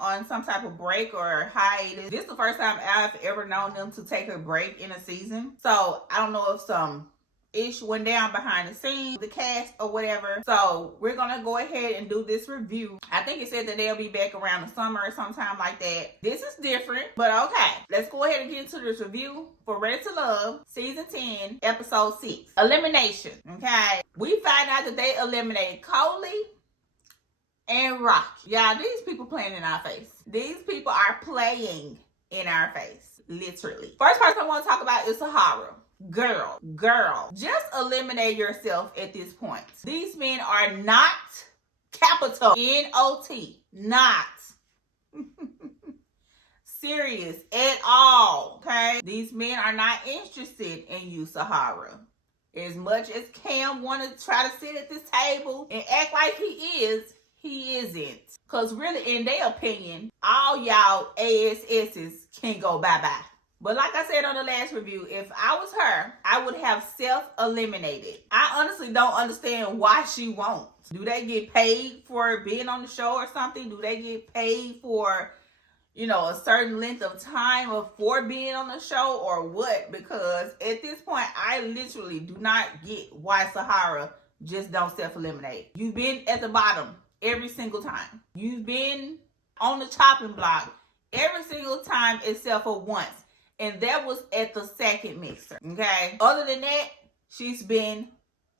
on some type of break or hiatus. This is the first time I've ever known them to take a break in a season. So I don't know if some issue went down behind the scenes, the cast or whatever. So we're gonna go ahead and do this review. I think it said that they'll be back around the summer or sometime like that. This is different, but okay. Let's go ahead and get into this review for Ready to Love, Season 10, Episode 6. Elimination, okay? We find out that they eliminated Coley and Rocky. Y'all, these people playing in our face. These people are playing in our face, literally. First person I want to talk about is Sahara. Girl, just eliminate yourself at this point. These men are not, capital N-O-T, not serious at all, okay? These men are not interested in you, Sahara. As much as Cam wanted to try to sit at this table and act like he isn't. Because really, in their opinion, all y'all ASSs can go bye-bye. But like I said on the last review, if I was her, I would have self-eliminated. I honestly don't understand why she won't. Do they get paid for being on the show or something? Do they get paid for, a certain length of time for being on the show or what? Because at this point, I literally do not get why Sahara just don't self-eliminate. You've been at the bottom every single time. You've been on the chopping block every single time except for once. And that was at the second mixer, okay? Other than that, she's been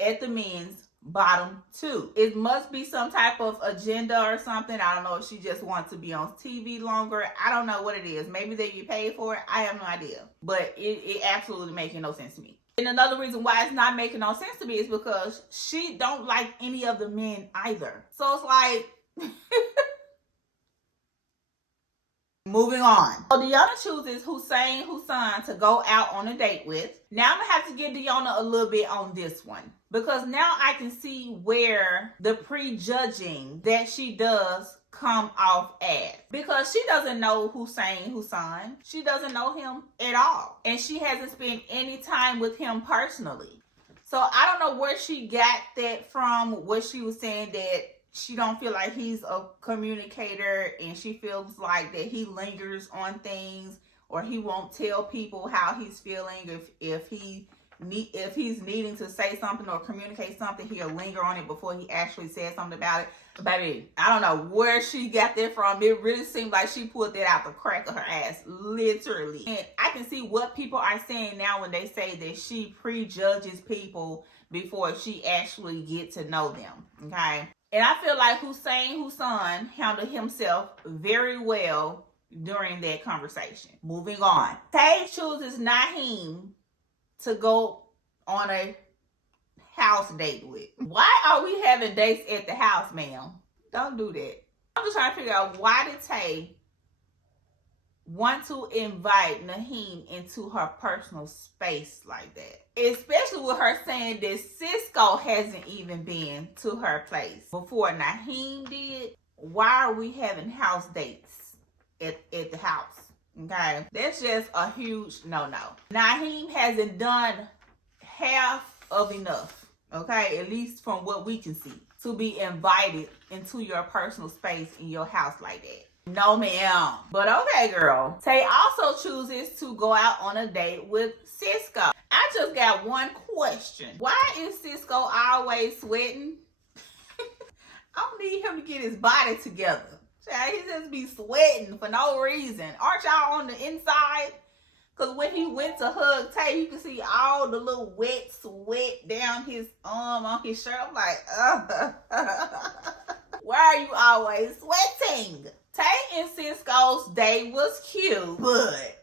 at the men's bottom 2. It must be some type of agenda or something. I don't know if she just wants to be on TV longer. I don't know what it is. Maybe they get paid for it. I have no idea. But it absolutely making no sense to me. And another reason why it's not making no sense to me is because she don't like any of the men either. So it's like... Moving on. So Deanna chooses Hussein to go out on a date with. Now I'm going to have to give Deanna a little bit on this one. Because now I can see where the prejudging that she does come off as. Because she doesn't know Hussein. She doesn't know him at all. And she hasn't spent any time with him personally. So I don't know where she got that from. What she was saying that she don't feel like he's a communicator and she feels like that he lingers on things or he won't tell people how he's feeling. If he's needing to say something or communicate something, he'll linger on it before he actually says something about it. Baby, I don't know where she got that from. It really seemed like she pulled that out the crack of her ass, literally. And I can see what people are saying now when they say that she prejudges people before she actually get to know them, okay? And I feel like Hussein handled himself very well during that conversation. Moving on. Tay chooses Naheem to go on a house date with. Why are we having dates at the house, ma'am? Don't do that. I'm just trying to figure out why did Tay want to invite Naheem into her personal space like that. Especially with her saying that Cisco hasn't even been to her place before Naheem did. Why are we having house dates at the house? Okay, that's just a huge no-no. Naheem hasn't done half of enough, okay, at least from what we can see, to be invited into your personal space in your house like that. No, ma'am. But okay, girl. Tay also chooses to go out on a date with Cisco. I just got one question. Why is Cisco always sweating? I don't need him to get his body together. He just be sweating for no reason. Aren't y'all on the inside? Because when he went to hug Tay, you can see all the little wet sweat down his arm on his shirt. I'm like, why are you always sweating? Tay and Cisco's date was cute, but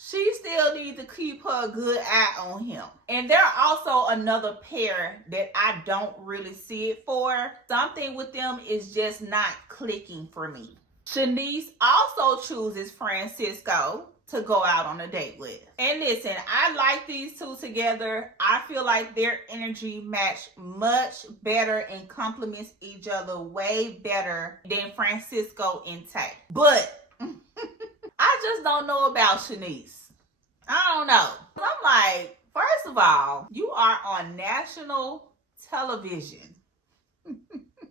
she still needs to keep her good eye on him. And there are also another pair that I don't really see it for. Something with them is just not clicking for me. Shanice also chooses Francesco to go out on a date with. And listen, I like these two together. I feel like their energy match much better and complements each other way better than Francesco and Tay. But I just don't know about Shanice. I don't know. I'm like, first of all, you are on national television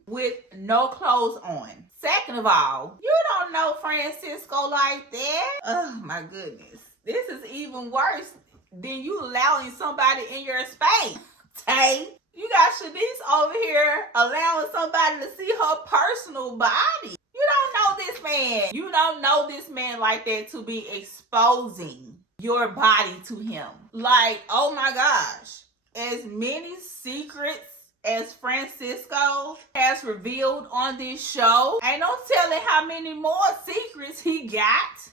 with no clothes on. Second of all, you don't know Francesco like that. Oh my goodness. This is even worse than you allowing somebody in your space. Tay, you got Shanice over here allowing somebody to see her personal body. You don't know this man. You don't know this man like that to be exposing your body to him. Like, oh my gosh. As many secrets as Francesco has revealed on this show, ain't no telling how many more secrets he got.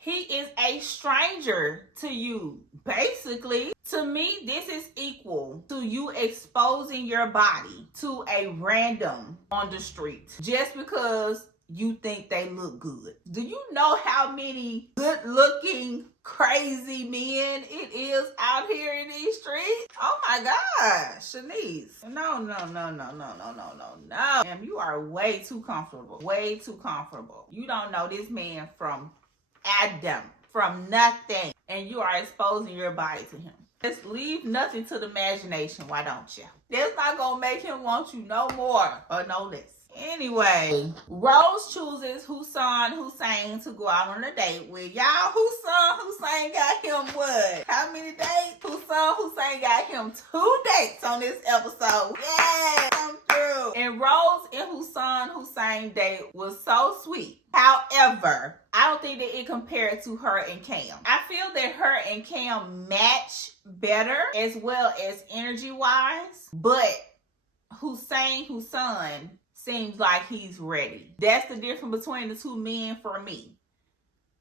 He is a stranger to you. Basically, to me, this is equal to you exposing your body to a random on the street just because you think they look good. Do you know how many good-looking, crazy men it is out here in these streets? Oh my gosh, Shanice. No. Damn, you are way too comfortable. Way too comfortable. You don't know this man from Adam, from nothing, and you are exposing your body to him. Just leave nothing to the imagination, why don't you? That's not gonna make him want you no more or no less. Anyway, Rose chooses Hussein to go out on a date with. Y'all, Hussein got him what? How many dates? Hussein got him 2 dates on this episode. Yeah, come through. And Rose and Hussein date was so sweet. However, I don't think that it compared to her and Cam. I feel that her and Cam match better as well as energy-wise, but Hussein seems like he's ready. That's the difference between the two men for me.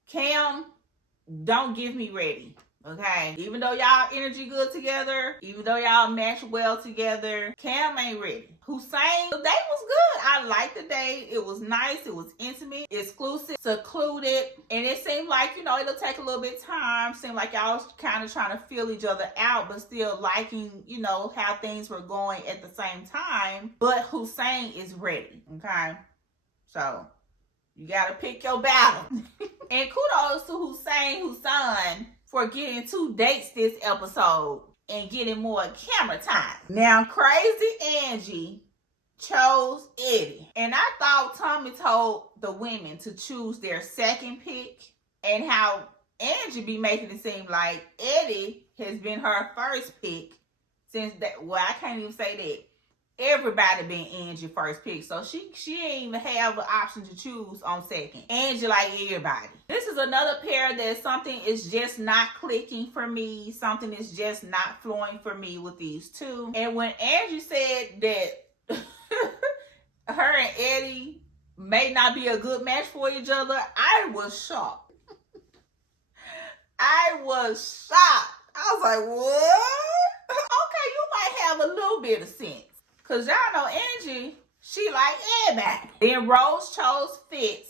Cam, don't give me ready, okay? Even though y'all energy good together, even though y'all match well together, Cam ain't ready. Hussein, the date was good. I liked the date. It was nice. It was intimate, exclusive, secluded. And it seemed like, it'll take a little bit of time. Seemed like y'all was kind of trying to feel each other out, but still liking, how things were going at the same time. But Hussein is ready, okay? So, you got to pick your battle. And kudos to Hussein for getting 2 dates this episode and getting more camera time. Now, crazy Angie chose Eddie. And I thought Tommy told the women to choose their second pick, and how Angie be making it seem like Eddie has been her first pick since that. Well, I can't even say that. Everybody been Angie first pick, so she ain't even have an option to choose on second. Angie like everybody. This is another pair that something is just not clicking for me. Something is just not flowing for me with these two. And when Angie said that her and Eddie may not be a good match for each other, I was shocked. I was shocked. I was like, what? Okay, you might have a little bit of sense. Because y'all know Angie, she like everybody. Then Rose chose Fitz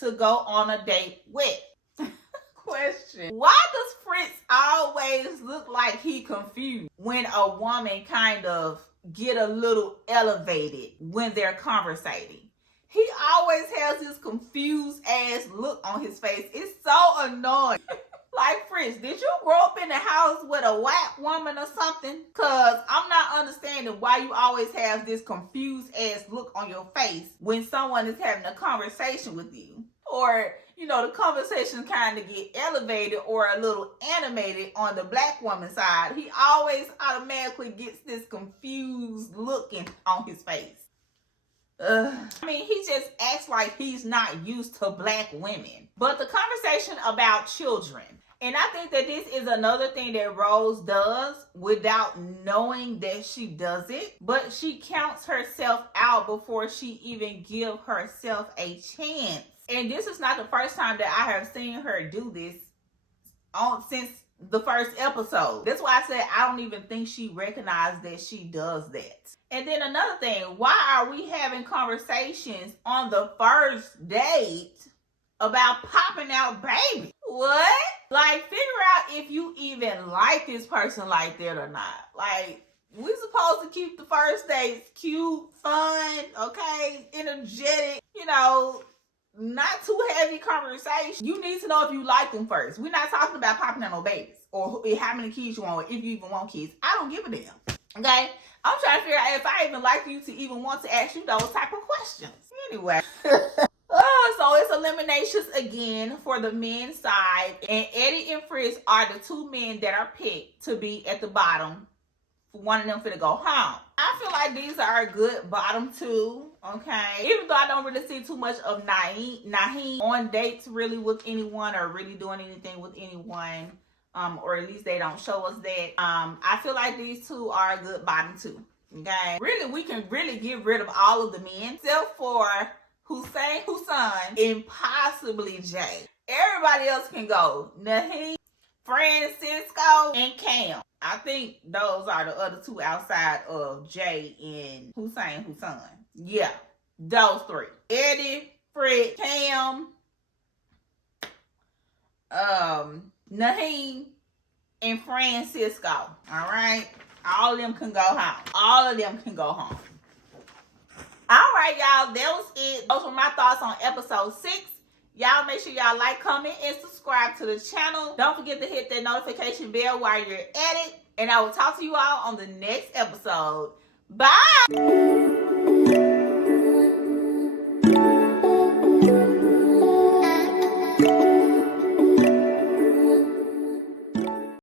to go on a date with. Question. Why does Fritz always look like he confused when a woman kind of get a little elevated when they're conversating? He always has this confused ass look on his face. It's so annoying. Like, Fritz, did you grow up in the house with a white woman or something? Because I'm not understanding why you always have this confused ass look on your face when someone is having a conversation with you. Or, the conversation kind of get elevated or a little animated on the black woman side. He always automatically gets this confused look on his face. He just acts like he's not used to black women. But the conversation about children. And I think that this is another thing that Rose does without knowing that she does it. But she counts herself out before she even gives herself a chance. And this is not the first time that I have seen her do this since the first episode. That's why I said I don't even think she recognized that she does that. And then another thing, why are we having conversations on the first date about popping out baby? What? Like, figure out if you even like this person like that or not. Like, we supposed to keep the first dates cute, fun, okay, energetic, not too heavy conversation. You need to know if you like them first. We're not talking about popping out no babies or how many kids you want, or if you even want kids. I don't give a damn, okay? I'm trying to figure out if I even like you to even want to ask you those type of questions. Anyway. So it's eliminations again for the men's side. And Eddie and Fritz are the two men that are picked to be at the bottom. One of them finna go home. I feel like these are a good bottom two, okay? Even though I don't really see too much of Naheem on dates really with anyone or really doing anything with anyone, or at least they don't show us that. I feel like these two are a good bottom two, okay? Really, we can really get rid of all of the men except for Hussein, and possibly Jay. Everybody else can go. Naheem, Francesco, and Cam. I think those are the other two outside of Jay and Hussein. Yeah, those three. Eddie, Fritz, Cam, Naheem, and Francesco. Alright? All of them can go home. All of them can go home. Alright, y'all. That was it. Those were my thoughts on episode 6. Y'all make sure y'all like, comment, and subscribe to the channel. Don't forget to hit that notification bell while you're at it. And I will talk to you all on the next episode. Bye!